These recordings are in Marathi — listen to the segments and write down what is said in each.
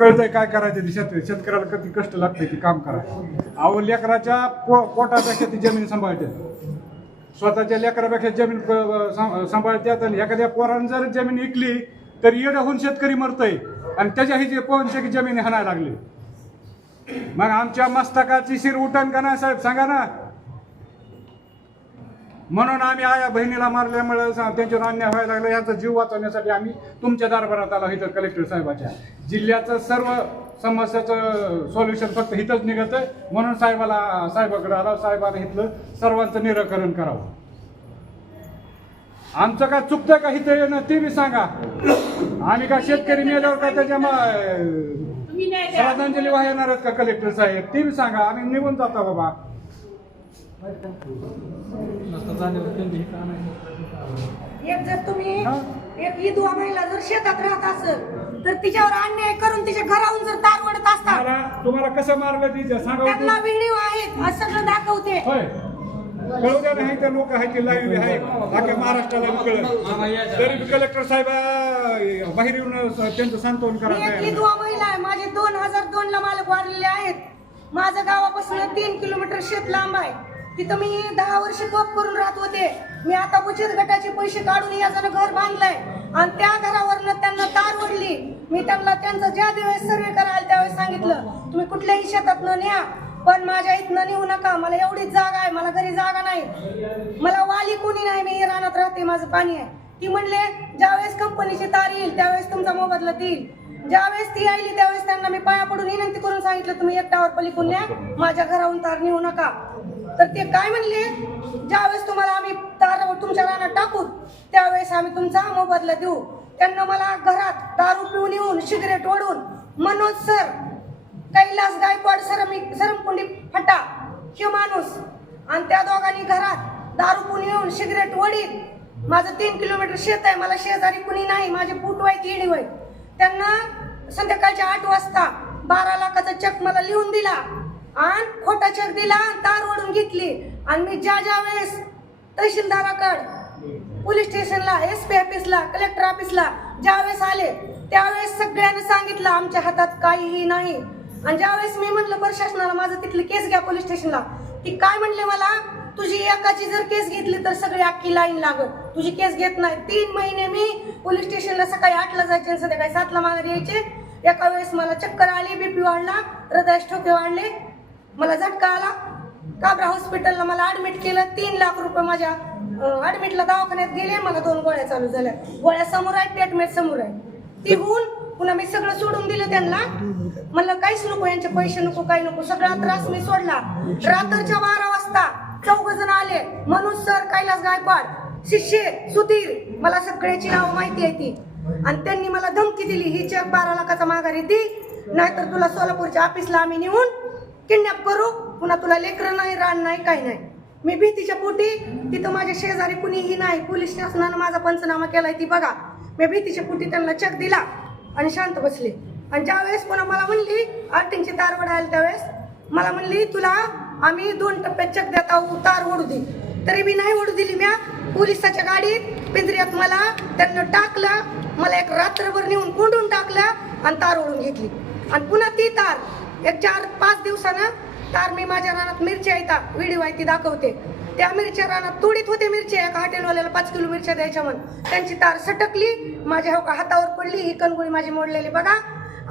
कळतंय काय करायचं ते शेत शेतकऱ्याला किती कष्ट लागते ते काम करायचं अहो लेकराच्या पो पोटापेक्षा ती जमीन सांभाळते. स्वतःच्या लेकरापेक्षा जमीन प- सांभाळतात आणि एखाद्या पोरानं जर जमीन विकली तर येडं होऊन शेतकरी मरतोय आणि त्याच्याही जे पोहनचे जमीन हाणायला लागली. मग आमच्या मस्तकाची शिर उठण का नाही साहेब? सांगा ना. म्हणून आम्ही आया बहिणीला मारल्यामुळे त्यांच्यावर अन्याय व्हायला लागला यांचा जीव वाचवण्यासाठी आम्ही तुमच्या दरबारात आलो इथं कलेक्टर साहेबाच्या. जिल्ह्याचं सर्व समस्याचं सोल्युशन फक्त इथंच निघत आहे म्हणून साहेबाला साहेबाकडे आला साहेबाला इथलं सर्वांचं निराकरण करावं. आमचं काय चुकतं का इथं येणं ते बी सांगा. आम्ही का शेतकरी मेल्यावर का त्याच्या श्रद्धांजली वाहणारच का कलेक्टर साहेब? ते बी सांगा. आम्ही निघून जातो बाबा. एक जर तुम्ही. एक विधवा महिला जर शेतात राहत असेल तर तिच्यावर अन्याय करून तिच्या घराहून जर तार ओढत असतात तुम्हाला कसं मारलं तिचं सांगा त्यांना. व्हिडिओ आहेत असं दाखवते. कळू द्या नाही त्या लोक आहेत की लाईव्ह आहे. अख्ख्या महाराष्ट्राला कळत तरी कलेक्टर साहेब बाहेर येऊन त्यांचं सांत्वन करा. विधवा महिला आहे. माझे दोन हजार दोन ला मालक वाढलेले आहेत. माझं गावापासून तीन किलोमीटर शेत लांब आहे. तिथं मी दहा वर्ष कप करून राहत होते. मी आता बचत गटाचे पैसे काढून याचं घर बांधलंय. आणि त्या घरावरनं त्यांना तार ओढली. मी त्यांना त्यांचं ज्या दिवस सर्वे करायला त्यावेळेस सांगितलं तुम्ही कुठल्याही शेतात न्या पण माझ्या इथनं नेऊ नका. मला एवढीच जागा आहे. मला घरी जागा नाही. मला वाली कोणी नाही. मी रानात राहते. माझं पाणी आहे. ती म्हणले ज्यावेळेस कंपनीची तार येईल त्यावेळेस तुमचा मोबदला देईल ज्यावेळेस ती आली त्यावेळेस त्यांना मी पाया पडून विनंती करून सांगितलं तुम्ही एकट्यावर पलिकून न्या. माझ्या घराहून तार नेऊ नका. तर ते काय म्हणले? ज्यावेळेस तुम्हाला आम्ही दारावर तुमच्या रानात टाकू त्यावेळेस आम्ही तुमचा मोबदला देऊ. त्यांना मला घरात दारू पिऊन येऊन सिगरेट ओढून मनोज सर कैलास गायकवाड सरमी सरमकुंडी फटा हे माणूस. आणि त्या दोघांनी घरात दारू पिऊन येऊन सिगरेट ओढीत माझं तीन किलोमीटर शेत आहे मला शेजारी कुणी नाही माझे पूट वाईट इडी वाईट त्यांना संध्याकाळच्या आठ वाजता बारा लाखाचा चेक मला लिहून दिला. आणि खोटा चेक दिला तार ओढून घेतली. आणि मी ज्या ज्या वेळेस तहसीलदाराकड पोलीस स्टेशनला एस पी ऑफिसला कलेक्टर ऑफिसला ज्यावेळेस आले त्यावेळेस सगळ्यांनी सांगितलं आमच्या हातात काहीही नाही. आणि ज्यावेळेस मी म्हणलं प्रशासनाला माझं तिथली केस घ्या पोलीस स्टेशनला. ती काय म्हणले मला? तुझी एकाची जर केस घेतली तर सगळी अख्खी लाईन लागत तुझी केस घेत नाही. तीन महिने मी पोलीस स्टेशनला सकाळी आठला जायचे आणि संध्याकाळी सातला माघारी यायचे एका वेळेस मला चक्कर आली बीपी वाढला हृदयास ठोके वाढले. मला झटका आला. काबरा हॉस्पिटलला मला ऍडमिट केलं. तीन लाख रुपये माझ्या ऍडमिटला दवाखान्यात गेले. मला दोन गोळ्या चालू झाल्या. गोळ्या समोर आहेत ट्रीटमेंट समोर आहे ती होऊन पुन्हा मी सगळं सोडून दिलं त्यांना. म्हणलं काहीच नको यांचे पैसे नको काही नको. सगळा त्रास मी सोडला. रात्रीच्या बारा वाजता चौघ जण आले. मनोज सर कैलास गायकवाड शिष्य सुधीर मला सगळ्याची नाव माहिती आहे ती. आणि त्यांनी मला धमकी दिली. ही चेक बारा लाखाचा माघारी दी. नाहीतर तुला सोलापूरच्या ऑफिसला आम्ही नेऊन किडनॅप करू पुन्हा तुला लेकरं नाही रान नाही काही नाही. मी भीतीच्या पोटी तिथं माझ्या शेजारी कुणीही नाही पोलीस शासनानं माझा पंचनामा केलाय ती बघा. मी भीतीच्या पोटी त्यांना चक दिला आणि शांत बसले. आणि ज्यावेळेस पुन्हा मला म्हणली आर्टिंगची तार वडायला त्यावेळेस मला म्हणली तुला आम्ही दोन टप्प्यात चक देत आहोत तार ओढू दे. तरी मी नाही ओढू दिली म्या. पोलिसाच्या गाडीत पिंजऱ्यात मला त्यांना टाकलं मला एक रात्रभर नेऊन कोंडून टाकलं आणि तार ओढून घेतली. आणि पुन्हा ती तार एक चार पाच दिवसानं तार मी माझ्या रानात मिरच्या येतात व्हिडिओ आहे ती दाखवते. त्या मिरच्या रानात तोडीत होते मिरच्या. एका हॉटेलवाल्याला पाच किलो मिरच्या द्यायच्या म्हणून त्यांची तार सटकली. माझ्या हो हातावर पडली. ही कणगुळी माझी मोडलेली बघा.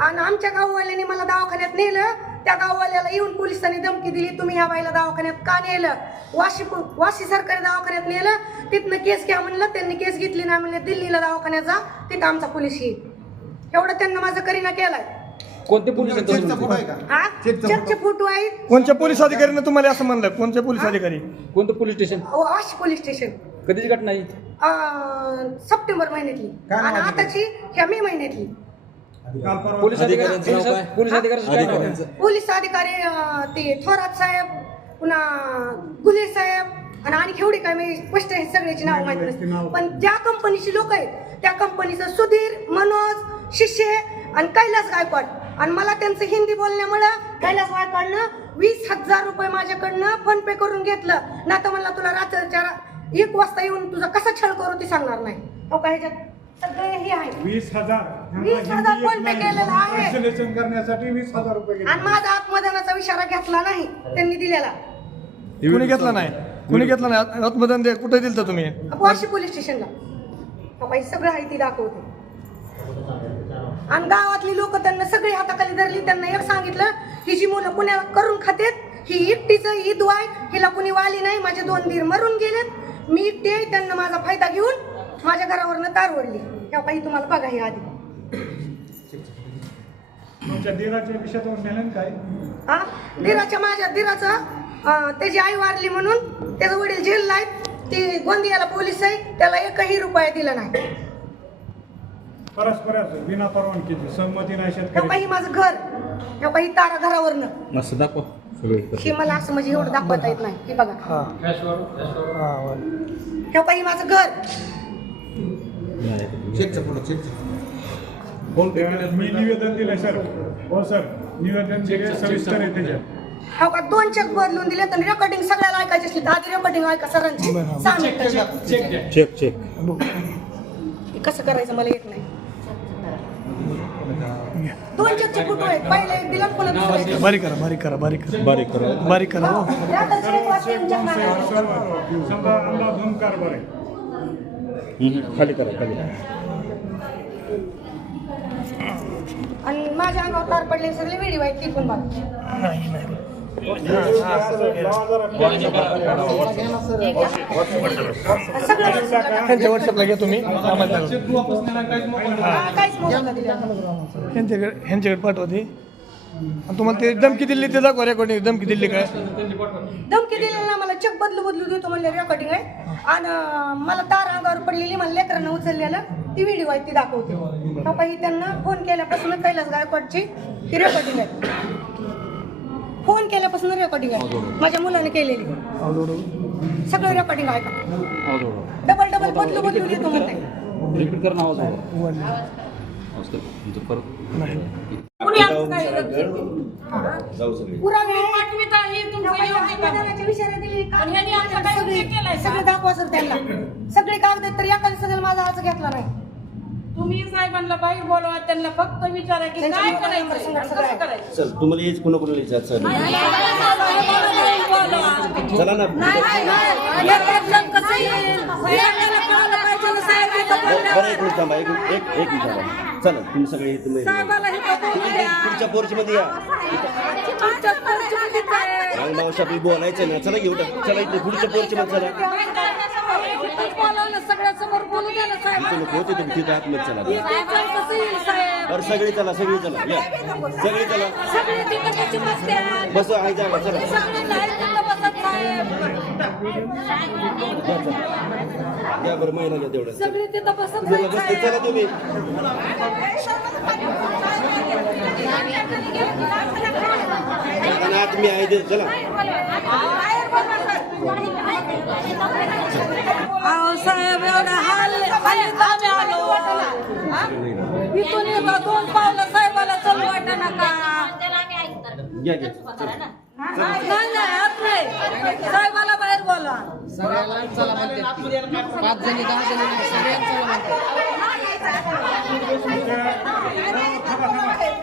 आणि आमच्या गाववाल्याने मला दवाखान्यात नेलं. त्या गाववाल्याला येऊन पोलिसांनी धमकी दिली. तुम्ही ह्या बाईला दवाखान्यात का नेलं? वाशी वाशी सरकारी दवाखान्यात नेलं. तिथनं केस घ्या म्हणलं. त्यांनी केस घेतली नाही म्हणलं. दिल्लीला दवाखान्यात जा. तिथं आमचा पोलीस येईल. एवढं त्यांना माझं करीना केलाय. कोणते पोलीस आहेत तसं फोटो आहे का? हा? चेकचे फोटो. आहेत? कोणत्या पोलीस अधिकाऱ्याने तुम्हाला असं म्हणलं कोणत्या पोलीस अधिकारी? कोणतं police station? Vashi police station. कधीची घटना आहे? अं, सप्टेंबर महिन्यातली. आणि आहे आताची ह्या मे महिन्यातली. पोलीस अधिकारी अधिकाऱ्यांचं नाव पोलीस काय? पोलीस अधिकाऱ्याचं काय नाव आहे? पोलीस अधिकारी अं, ते थोरात साहेब पुन्हा गुले साहेब आणि आणखी एवढी काय मी स्पष्ट हे सगळ्याची नाव माहिती नसते पण ज्या कंपनीची लोक आहेत त्या कंपनीचं सुधीर मनोज शिष्य आणि कैलास गायकवाड आणि मला त्यांचं हिंदी बोलण्यामुळं कैलास गायकवाडनं वीस हजार रुपये माझ्याकडनं फोन पे करून घेतलं. ना तर म्हणला तुला रात्रीच्या एक वाजता येऊन तुझा कसा छळ करू ती सांगणार नाही. हो का ह्याच्यात? सगळे हे आहे. वीस हजार. वीस फोन पे. केलेला आहे. Translation करण्यासाठी वीस हजार रुपये घेतले. आणि माझा आत्मदानाचा विचारा घेतला नाही त्यांनी दिलेला. कुणी घेतला नाही? कुणी घेतला नाही? आत्मदान दे कुठे दिलं तुम्ही? वाशी पोलीस स्टेशनला. हे सगळं आहे ती दाखवते. आणि गावातली लोक त्यांना सगळी हाताखाली धरली त्यांना एक सांगितलं ही जी मुलं पुण्याला करून खातेत ही एकटीचं ईद आहे हिला कुणी वाली नाही माझे दोन धीर मरून गेलेत. मी एकटी आहे त्यांना माझा फायदा घेऊन माझ्या घरावरनं तार ओढली. तेव्हा काही तुम्हाला बघा हे आधी. तुमच्या दिराच्या काय? हा? माझ्या धीराचा अं, त्याची आई वारली म्हणून त्याचा वडील जेलला आहेत ते गोंदियाला पोलीस आहे त्याला एकही रुपया दिला नाही. परस्पर बिना परवानगीची संमती नाही तेव्हा शेतकरी ही माझं घर तेव्हा ही तारा घरावरनं. मस्त दाखवा हे मला असं म्हणजे एवढं दाखवता येत नाही. हे बघा. हा. हा वर. तेव्हा ही माझं घर. मी निवेदन दिलंय सर. हो सर. निवेदन दिले सविस्तर आहे त्याच्यात. हो का दोन चेक बदलून दिले तर रेकॉर्डिंग सगळ्याला ऐकायची असली तर आधी रेकॉर्डिंग ऐका सरांची. सहा मिनिटाची चेक चेक. हे कसं करायचं मला येत नाही. दोन आहेत. पहिले. बारीक करा बारीक करा बारीक करा. बारीक करा. बारीक करा हो. हम्म, खाली करा खाली आणि माझ्या अंगावर तार पडले सगळे व्हिडिओ आहेत ती पण बघा. नाही नाही. त्यांच्या व्हॉट्सअपला घ्या तुम्ही. ह्यांच्याकडे ह्यांच्याकडे तुम्हाला ते धमकी दिली ते दाखवा रेकॉर्डिंग धमकी दिली काय? धमकी दिलेली ना मला चेक बदलू बदलू देतो म्हणले रेकॉर्डिंग आहे. आणि मला तार अंगावर पडलेली मला लेकरांना उचललेलं. ती व्हिडिओ आहे ती दाखवते. पप्पा ही त्यांना फोन केल्यापासून कैलास गायकवाडची ती रेकॉर्डिंग आहे. फोन केल्यापासून रेकॉर्डिंग आहे. माझ्या मुलाने केलेली. सगळं रेकॉर्डिंग आहे का? डबल डबल बदलू बदलू देतो म्हणते रिपीट करा नाव सगळे. कागद आहेत तर एकाने सगळं माझा अर्ज घेतला नाही. तुम्ही साहेबांना बाहेर बोलवा त्यांना फक्त विचारा की काय करायचं कसं चल तुम्हाला हेच कोणा कोणाला विचारायचं आहे? चला ना बरं एक मिनिट थांबा एक मिनिट- एक एक मिनिट थांबा चला तुम्ही सगळे तुम्ही तुम्ही पुढच्या पोर्च मध्ये या रांग मावशी आपली बोलायचं ना चला घेऊ. चला इथे पुढच्या बोलू द्या ना इथे होते तुम्ही तिथे आतमध्ये चला. कसं येईल साहेब. बरं सगळी चला सगळी चला. या. सगळी चला. सगळे तिथं कशी बसतात बस आहे जागा चला. सगळे नाही तिथं बसत साहेब. या चला या बरं महिला घ्या तेवढं सगळे तिथं बसत चला बसते चला तुम्ही. चला, आत मी आहे ते चला. अहो साहेब एवढा हाल हालीत आम्ही आलो. इथून येतो दोन पावलं साहेबाला चल वाटा नका. घ्या घ्या. नाही नाही आत नाही. साहेबाला बाहेर बोला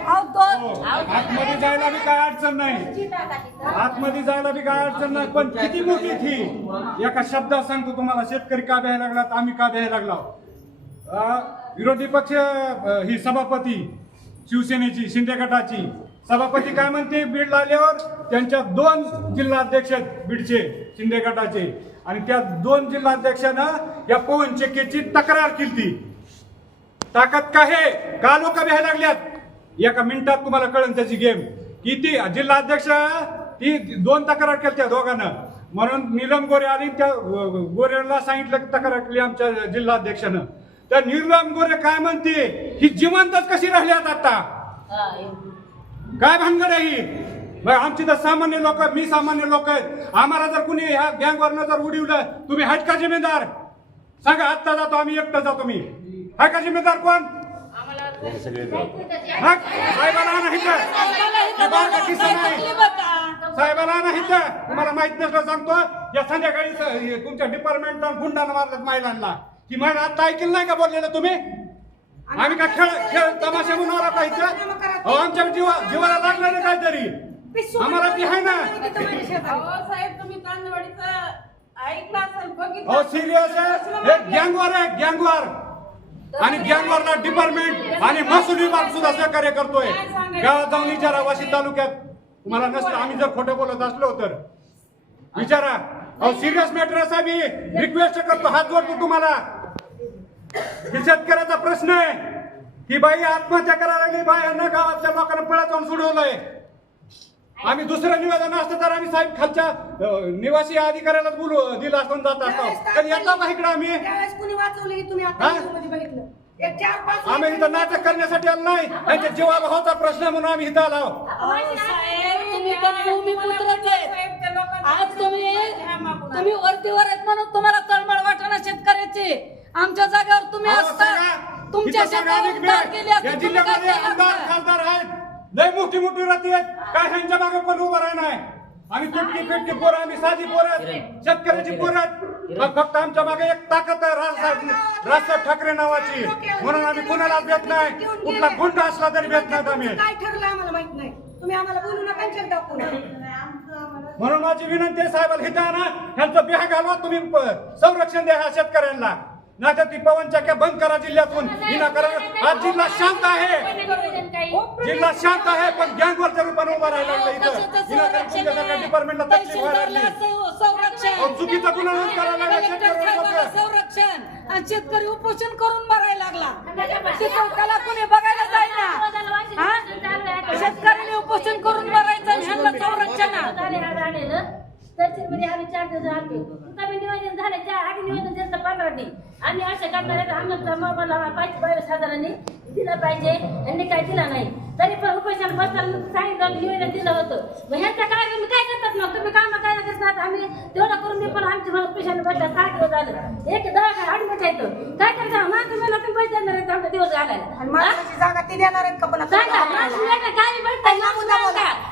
अहो दोन आतमध्ये जायला बी काय अडचण नाही. आतमध्ये जायला बी काय अडचण नाही पण किती मोठी थी? एका शब्दात सांगतो तुम्हाला शेतकरी का भ्यायला लागलात आम्ही का भ्यायला लागलो अं, विरोधी पक्ष अं, ही सभापती शिवसेनेची शिंदे गटाची. सभापती काय म्हणते बीडला आल्यावर त्यांच्या दोन जिल्हाध्यक्ष आहेत बीडचे. शिंदे गटाचे. आणि त्या दोन जिल्हाध्यक्षांना या पवन चक्कीची तक्रार केली ताकद काय आहे का लोक भ्यायला लागल्यात? एका मिनिटात तुम्हाला कळन त्याची गेम. किती जिल्हा अध्यक्ष ती दोन तक्रार केल्या त्या दोघांना. म्हणून नीलम गोरे आली त्या गोरेला सांगितलं की तक्रार केली आमच्या जिल्हाध्यक्षानं. त्या नीलम गोरे काय म्हणते? ही जिवंतच कशी राहिल्यात आता? काय भानगड आहे ही? मग आमची तर सामान्य लोक मी सामान्य लोक आहेत. आम्हाला जर कुणी ह्या गँगवरनं जर उडवलं तुम्ही आहेत का जिम्मेदार? सांगा आत्ता जातो आम्ही एकटं जातो मी. हाय का जिम्मेदार कोण? सगळे साहेबाला नाही तर हे बारका किस्सा नाही? साहेबाला नाही तर तुम्हाला माहीत नसलं सांगतो. या संध्याकाळी स- हे तुमच्या डिपार्टमेंट गुंडानं मारलं महिलांना. की महिला आता ऐकलं नाही का बोललेलं तुम्ही? आम्ही का खेळ खेळ तमाशा म्हणून आला का इथं? अहो, आमच्या जीवा जीवाला लागलं ना काहीतरी. आम्हाला ती आहे ना? साहेब तुम्ही कांदवाडीचं ऐकलं असेल अहो. सिरियस आहे. हे गँगवार आहे गँगवार. आणि गँगवारला डिपार्टमेंट आणि महसूल विभाग सुद्धा सहकार्य करतोय. गावात जाऊन विचारा वाशी तालुक्यात. तुम्हाला नसतं आम्ही जर खोटं बोलत असलो तर. विचारा. अहो सिरियस मॅटर असा मी रिक्वेस्ट करतो हात जोडतो तुम्हाला. शेतकऱ्याचा प्रश्न आहे. ही बाई आत्महत्या करायला लागली बाई यांना गावातल्या लोकांना पळत जाऊन सोडवलंय. आम्ही दुसरं निवेदन असतं तर आम्ही साहेब खालच्या निवासी अधिकाऱ्यालाच बोलू दिलं असतं जात असतो. तर येतो का इकडे आम्ही? त्यावेळेस कुणी वाचवलं तुम्ही आता हा? व्हिडिओमध्ये बघितलं? एक चार पाच आम्ही इथं नाटक करण्यासाठी आलो नाही. यांच्या जीवाला होता प्रश्न म्हणून आम्ही इथं आलो. साहेब, तुम्ही पण भूमिपुत्रच आहेत. आज तुम्ही तुम्ही वरतीवर आहेत म्हणून तुम्हाला तळमळ वाटणं शेतकऱ्याची. आमच्या जागेवर तुम्ही अहो, असता. तुमच्या इथं सांगा शेतावर अनेक उद्धार वेळ. केली असती, या तुम्ही जिल्ह्यामध्ये केलं आमदार असतं? खासदार आहेत. लय मोठी मोठी रती आहेत. काय ह्यांच्या मागे कोण उभं राहणार आम्ही तुटकी फिटकी पोरं आम्ही साधी पोरं आहेत. शेतकऱ्याची पोरं आहेत. मग फक्त आमच्या मागे एक ताकद आहे राजसाहेब राजसाहेब ठाकरे नावाची. म्हणून आम्ही कुणालाच भेट नाही. कुठला गुंड असला तरी भेट नाहीत आम्ही. काय ठरलं आम्हाला माहीत नाही. तुम्ही आम्हाला बोलू नका आणि चल टाकू नका. म्हणून माझी विनंती आहे साहेबाला हिता ना ह्यांचं बिहा घालवा. तुम्ही संरक्षण द्या ह्या शेतकऱ्यांना. नाही तर ती पवन चक्या बंद करा जिल्ह्यातून. विनाकारण आज जिल्हा शांत आहे. जिल्हा शांत आहे पण गँगवरच्या रूपाने उभा लागला इथं. विनाकारण तुमच्यासारख्या डिपार्टमेंटला तकलीफ व्हायला लागली? तहसीलदारला सं- संरक्षण. अहो, चुकीचा गुन्हा नोंद करायला लागला. संरक्षण. आणि शेतकरी उपोषण करून मरायला लागला. त्याला कोणी बघायला जाईना. हा? शेतकऱ्याने उपोषण करून मरायचं आणि ह्यांना संरक्षण तहसीलमध्ये म्हणजे आम्ही चार दिवस राहतो. कमी नियोजन झालं चार आधी नियोजन दिलं पंधरा दिन आम्ही असं करणार आम्हाला मोबाईल बावीस हजारांनी दिलं पाहिजे यांनी काय दिला नाही. तरी पण उपोषण बसताना सांगितलं नियोजन दिलं होतं. मग ह्यांचं काय तुम्ही काय करतात मग? तुम्ही काम काय करतात? आम्ही तेवढं करून मी पण आमची मला उपोषण बसला सहा दिवस झालं एक दहा अडमिट येतो काय करता माणसं मला तुम्ही पैसे देणार आहेत आमचा दिवस आणि घालायला जागा ती देणार आहेत का पण माणसं माणसं सांगा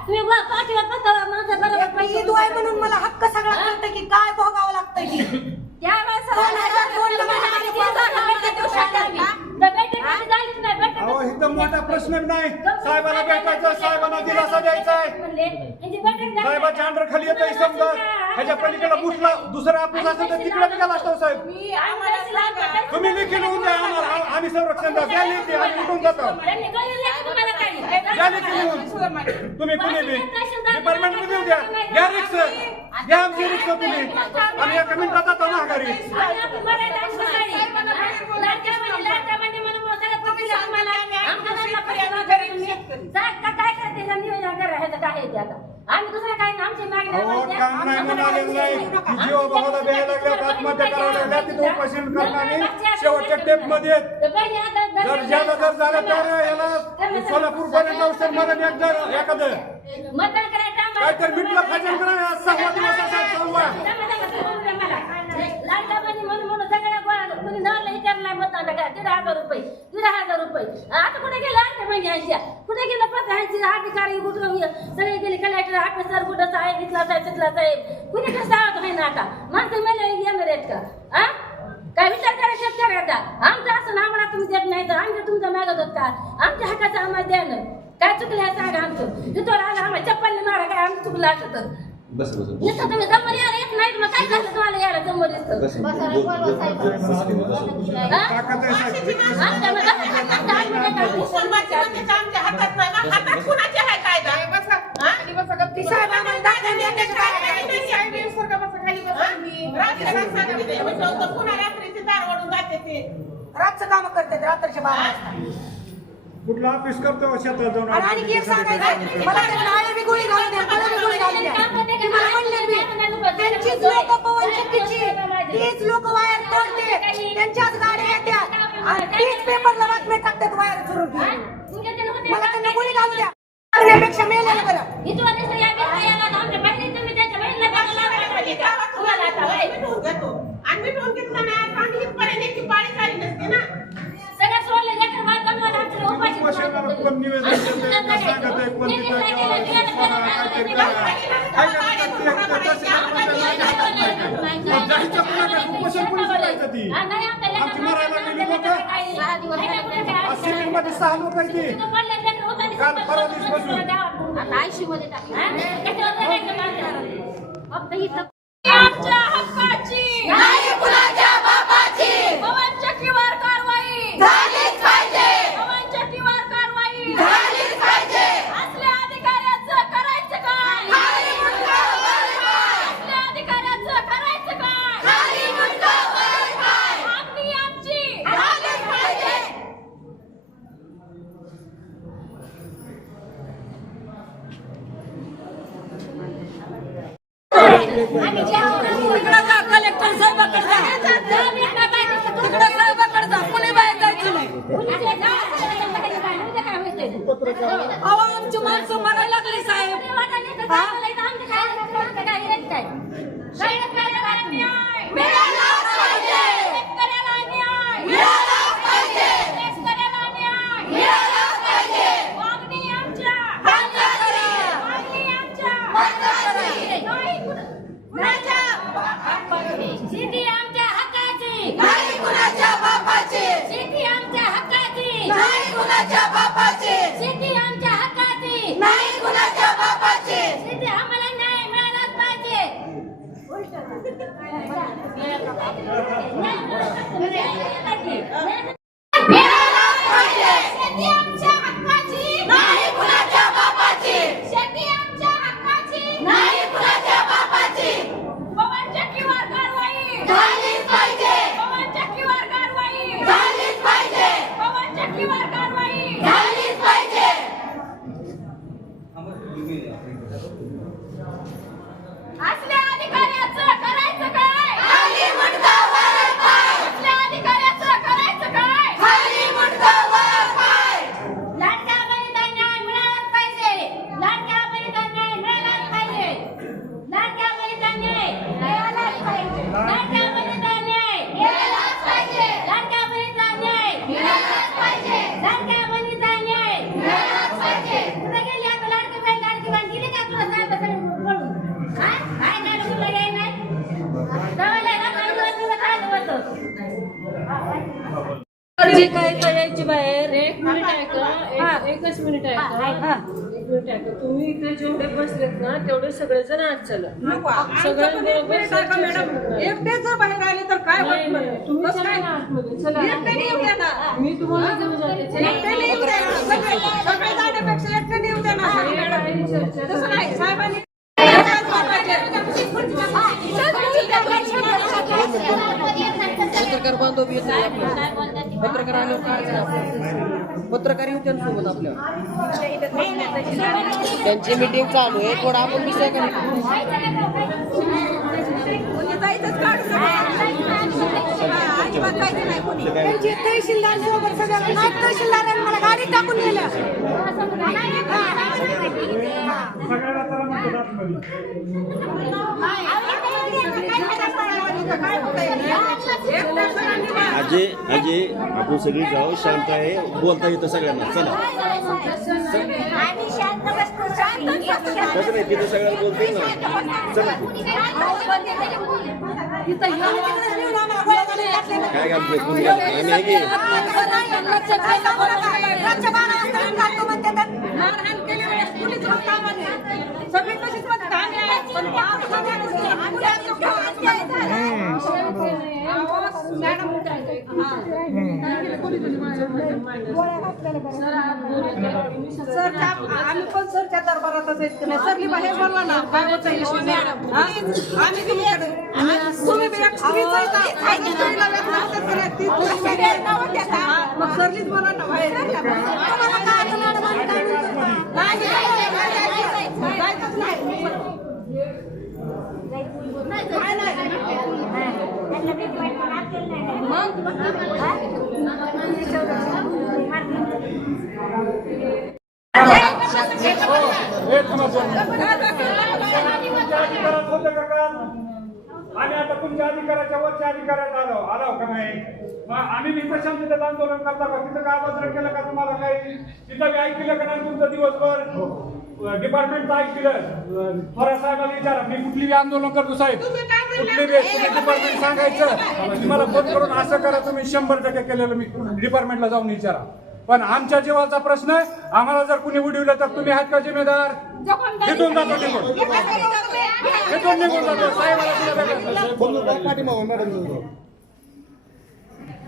तुम्ही पाठीवर पत्र माझं बरोबर आहे म्हणून मला हक्क सगळा कळतं की काय भोगावं लागतंय बैठक अहो इथं मोठा प्रश्न नाही. साहेबाला भेटायचं साहेबांना दिलासा द्यायचा आहे. साहेबाच्या अंडर खाली येतं हे समजा. ह्याच्या पलीकडे बुसला दुसरा आपण असेल तर तिकडे निघाला असतो साहेब. तुम्ही लिखी लिहून द्या आम्हाला. आम्ही संरक्षण द्या. द्या लिखी आम्ही उठून जातो. द्या लिखी लिहून तुम्ही. कुणी बी. डिपार्टमेंटमध्ये देऊ द्या. द्या रिक्स द्या आमची रिक्षा तुम्ही आम्ही एका मिनिटात जातो ना घरी पकडलं तुम्हाला. काय करते? नियोजन काय आता. आम्ही दुसरं काही आमची मागणी शेवटच्या टेपमध्ये. आता सोलापूर पर्यंत औषध एखादं. करायचं. काय मिटलं करा सहावा दिवस असा सहावा म्हणून सगळ्या गोळा कोणी नावाला विचारलं नाही मतदान करा दीड हजार रुपये. दीड हजार रुपये. आता कुठे गेला? लाडक्या बहिणी कुठे गेलं? पत्र ह्यांची अधिकारी कुठं सगळे गेले कलेक्टर ऑफिसर कुठं साहेब इथला साहेब तिथला साहेब कुणी कसं सांगत नाही ना आता? माणसं मेले येणार आहेत का? हा काय विचार करा शेतकऱ्याचा आमचं असं आम्हाला तुम्ही देत नाही तर आमच्या तुमचं मागत होत का? आमच्या हक्काचं आम्हाला द्या काय चुकलं आहे सांगा आमचं? तिथं आलं आम्हाला चप्पल मारा काय आम्ही चुकलं असं तर? बस बस बस. नुसतं तुम्ही जमवर यायला येत नाही मग काय करतं तुम्हाला यायला जमवर येतं बस बोल- बोल- बोल- बोल- बस- बस- हा? आमच्या मग दहा- दहा- दहा मिनिटं मुसलमानच्या मंदिराच्या आमच्या हातात नाही ना. हातात कुणाच्या आहे कायदा? हा? ती साहेब आम्हाला दाखवून देण्याचं काय आहे? रात्रीला सांगितलं होतं, पुन्हा रात्रीचे दार ओढून जाते ते. रातचं काम करतात रात्रीच्या बारा वाजता कुठला ऑफिस करतो? शेतात जाऊन आणि आणखी एक सांगायचं मला त्यांना आळे बी गोळी घालून द्या मला बी गोळी घालून द्या. ती मला म्हणले बी त्यांचीच लोक पवन चक्कीची तीच लोक वायर तोडते त्यांच्याच गाड्या येतात आणि तीच पेपरला बातम्या टाकतात वायर सुरू मला त्यांना गोळी घालून द्या. मेलेलं बरं. ना, आम्ही इथपर्यंत पाळी झाली नसते ना. उपोषणाला कोण निवेदन कोण सांगत आहे, कोण तिथं जायचं कुणाकडे? उपोषण कोणी करायचं ती? आमची मरायला लागलेली लोकं? कुटुंबातील सहा लोक आहेत ती. काल परवा दिवस बसून. आता आयशी मध्ये टाकलं हा? त्याच्यावर नाही का बांधलं? फक्त इथं आमच्या हक्काची नाही कुणाच्या बापाची पवन चक्कीवर कारवाई झालीच पाहिजे पवन चक्कीवर कारवाई झालीच पाहिजे असल्या अधिकाऱ्याचं करायचं काय असल्या अधिकाऱ्याचं करायचं काय मागणी आमची झालीच पाहिजे तिकडं जा कलेक्टर साहेबाकडे जा तिकडं साहेबाकडे जा कुणी बाहेर जायचं नाही अहो आमची माणसं मरायला लागली साहेब हा? शेती आमच्या हक्काची नाही कुणाच्या बापाची शेती आमच्या हक्काची नाही कुणाच्या बापाची शेती आमच्या हक्काची नाही कुणाच्या बापाची शेती आम्हाला न्याय मिळालाच पाहिजे मिळालाच पाहिजे शेती आमच्या हक्काची नाही कुणाच्या बापाची शेती आमच्या हक्काची नाही कुणाच्या बापाची पवन चक्कीवर कारवाई झालीच पाहिजे पवन चक्कीवर कारवाई झालीच पाहिजे पवन ना तेवढे सगळे जण आज चला एकटे जर बाहेर आले तर काय नाही, नाही, तुम्ही चला ना आतमध्ये, चला. मी तुम्हाला घेऊन जाते चला. सगळे जाण्यापेक्षा एकटे येऊ द्या ना हे काही चर्चा तसं नाही साहेबांनी पत्रकार बांधव पत्रकार आल्यावर काय करायचं? पत्रकार येऊ त्यांच्यासोबत आपल्या त्यांची मीटिंग चालू आहे. थोडा आपण विषय मला गाडी टाकून नेलं. सगळ्याला त्याला आपण सगळी जाऊ शांत आहे. बोलता येतं सगळ्यांना. चला. कसं नाही तिथे सगळ्यांना बोलते ना. चला. काय घालतोय कोणी? घालतोय? आम्ही आहे की? म्हणतात आम्ही पण सरच्या दरबारातच की नाही सरली बाहेर बोलवा ना काय होत आम्ही तुमच्याकडे तुम्ही मग सरलीच बोला ना बाहेर तुम्हाला काय होणार मला काय माहिती? नाही, नाही, नाही, नाही, जायचंच नाही काय नाही हे थांबा दोन मिनिटं. तुमच्या अधिकारात होतं का काम? आम्ही आता तुमच्या अधिकाराच्या वरच्या अधिकारात आलो आलो का नाही मग आम्ही तिथं शांततेत आंदोलन करता का तिथं काय आवाज केलं का तुम्हाला काही? तिथं बी ऐकलं का नाही तुमचं दिवसभर? डिपार्टमेंटचं ऐकलं. थोड्या साहेबाला विचारा मी कुठली बी आंदोलन करतो साहेब. कुठली बी तुम्ही डिपार्टमेंट सांगायचं. तुम्हाला फोन करून असं करा तुम्ही शंभर टक्के केलेलं मी डिपार्टमेंटला जाऊन विचारा. पण आमच्या जीवाचा प्रश्न आहे आम्हाला जर कुणी उडवलं तर तुम्ही आहात का जिम्मेदार? तिथून जातो निघून. तिथून निघून जातो. साहेबाला.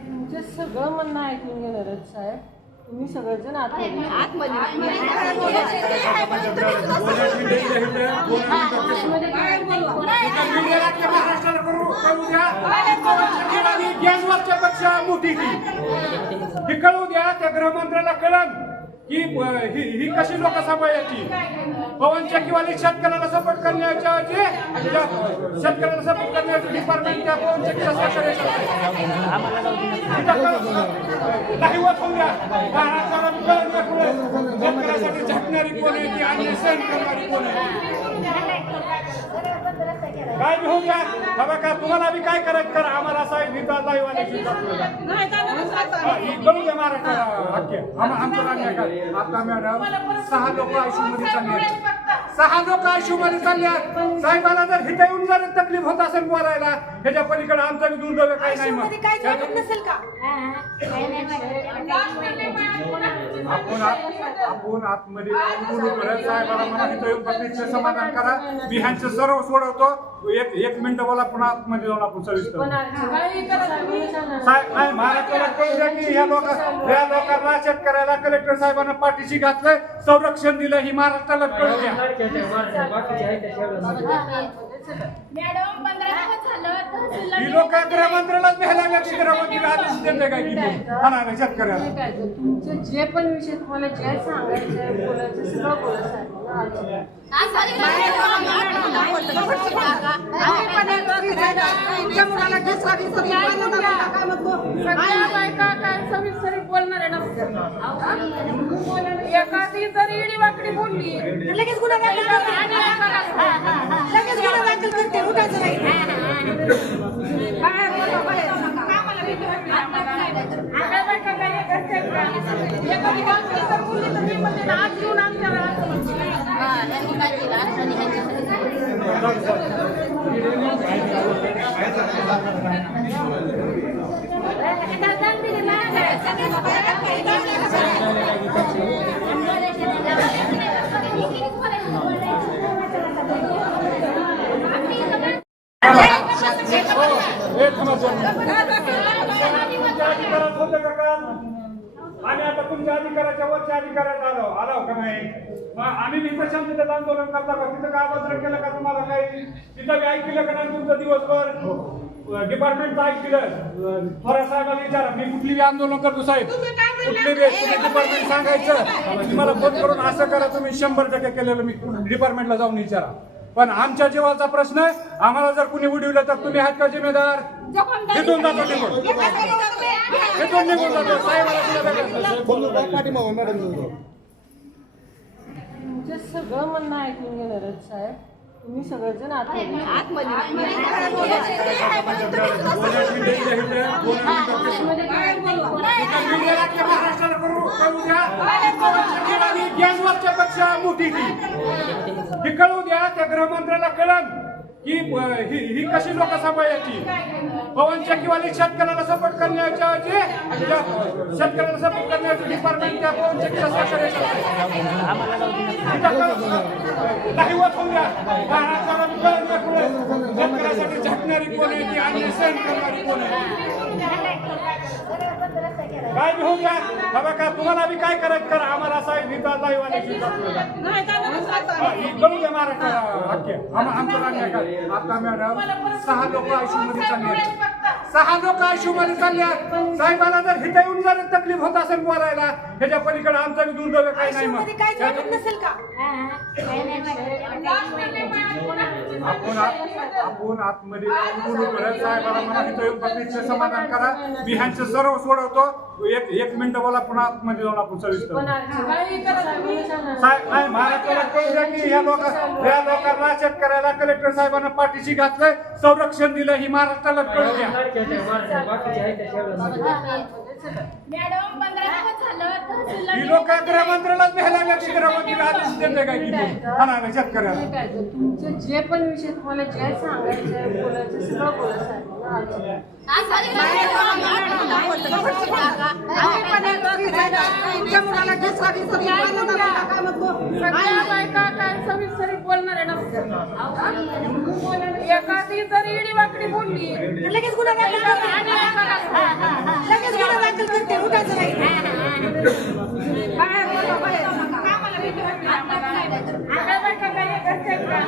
तुमचं सगळं म्हणणं ऐकून घेणार आहेत साहेब तुम्ही सगळेजण आतमध्ये मोठी ती ही कळू द्या त्या गृहमंत्र्याला कळण की ही ही कशी लोक सांभाळायची पवन चक्कीवाली शेतकऱ्याला सपोर्ट करण्याच्या शेतकऱ्याला सपोर्ट करण्याचं डिपार्टमेंट त्या पवन चक्कीला सहकार्य द्या. शेतकऱ्यासाठी झटणारी कोण आहे ती? आणि सहन करणारी कोण आहे? काय बी होऊ द्या. हा बघा तुम्हाला बी काय करायचं? करा. आम्हाला असा द्या आमचं राज्य काय आता मॅडम सहा लोक आयशू मध्ये चालले. सहा लोक आयशू मध्ये चालले. साहेबाला जर हिथं येऊन जर तकलीफ होत असेल बोलायला ह्याच्या पलीकडे आमचा बी दुर्दैव नाही मग. काय का? आपण आपण आतमध्ये बोलू करत साहेबाला मला इथं येऊन तकलीफचं समाधान करा. मी ह्यांचं सर्व सोडवतो. एक एक मिनिट बोला पुन्हा आतमध्ये जाऊन आपण सविस्तर नाही महाराष्ट्राला कळू द्या की या लोक या लोकांना शेतकऱ्याला कलेक्टर साहेबांना पाठीशी घातलंय. संरक्षण दिलं ही महाराष्ट्राला कळू द्या. ही लोक न्यायला गृहमंत्री आदेश देते काय की हाणायला शेतकऱ्याला. जे पण विषय तुम्हाला जे सांगायचं एखादी जरी इडी वाकडी बोलली लगेच गुन्हा दाखल करते उठायचं नाही. बाहेर. बोलवा, बाहेर. आम्हाला बायका आम्ही आता तुमच्या अधिकाराच्या वरच्या अधिकारात आलो. आलो का नाही? आम्ही तिथं शांततेत आंदोलन करता का? तिथं काय आवाज केलं का तुम्हाला काही? तिथं बी ऐकलं का नाही तुमचं दिवसभर? डिपार्टमेंटचं ऐकलं. थोडा साहेबाला विचारा मी कुठली आंदोलन करतो साहेब? कुठली डिपार्टमेंट सांगायचं. तुम्हाला फोन करून असं करा तुम्ही शंभर टक्के केलेलं मी डिपार्टमेंटला जाऊन विचारा. पण आमच्या जीवाचा प्रश्न आहे आम्हाला जर कुणी उडवलं तर तुम्ही आहात का जिम्मेदार? तिथून जातो निघून. तिथून निघून जातो. साहेबाला तुला भेटायचं. तुमचं सगळं म्हणणं ऐकून घेणार साहेब. तुम्ही सगळेजण आतमध्ये महाराष्ट्राला करू करू द्या. गॅसवरच्या पेक्षा मोठी ती ही कळू द्या त्या गृहमंत्र्याला कळण की अ, ही ही कशी लोक सांभाळायची पवन चक्कीवाली शेतकऱ्याला सपोर्ट करण्याच्या ऐवजी त्या शेतकऱ्याला सपोर्ट करण्याचं डिपार्टमेंट त्या पवन चक्कीला सहकार्य करते. तिथं कळू- नाही होत होऊ द्या महाराष्ट्राला कळण द्या पुढे. शेतकऱ्यासाठी झटणारी कोण आहे ती आणि सहन करणारी कोण आहे काय बी होऊ द्या हा बघा तुम्हाला बी काय करायचं करा? आम्हाला असा निता लाईवाल्याची कळू द्या आमचं राज्य काय आता मॅडम सहा लोक आयशू मध्ये चालले आहेत. सहा लोक चालले. साहेबाला जर हिथं येऊन जर तकलीफ होत असेल बोलायला ह्याच्या पलीकडे आमचा दुर्दैव काही नाही मग काय वाटत नसेल का आपण आत- आपण आतमध्ये जाऊन बोलू करत साहेबाला तिथं येऊन समाधान करा. मी ह्यांचं सर्व सोडवतो. एक एक मिनिट बोला पुन्हा आतमध्ये जाऊन आपण सविस्तर साहेब नाही महाराष्ट्राला कळू द्या की या लोक या लोकांना शेतकऱ्याला कलेक्टर साहेबांना पाठीशी घातलंय. संरक्षण दिलं ही महाराष्ट्राला कळू द्या. ही लोक गृहमंत्र्यालाच न्यायला लागल्या की गृहमंत्री आदेश देते काय की हाणायला शेतकऱ्याला. काय तर तुमचे जे पण विषय तुम्हाला जे सांगायचं बोलायचं सगळं बोलता सगळ्या बायका काय सविस्तरी बोलणार आहे ना? एखादी जरी इडी वाकडी बोलली लगेच गुन्हा गुन्हा दाखल करते उठायचं नाही बाहेर बोला, बाहेर. सगळ्या बायका काय हे करतायत का?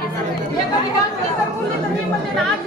एखादी बातमी जर बोलली तर मी म्हणते ना, आज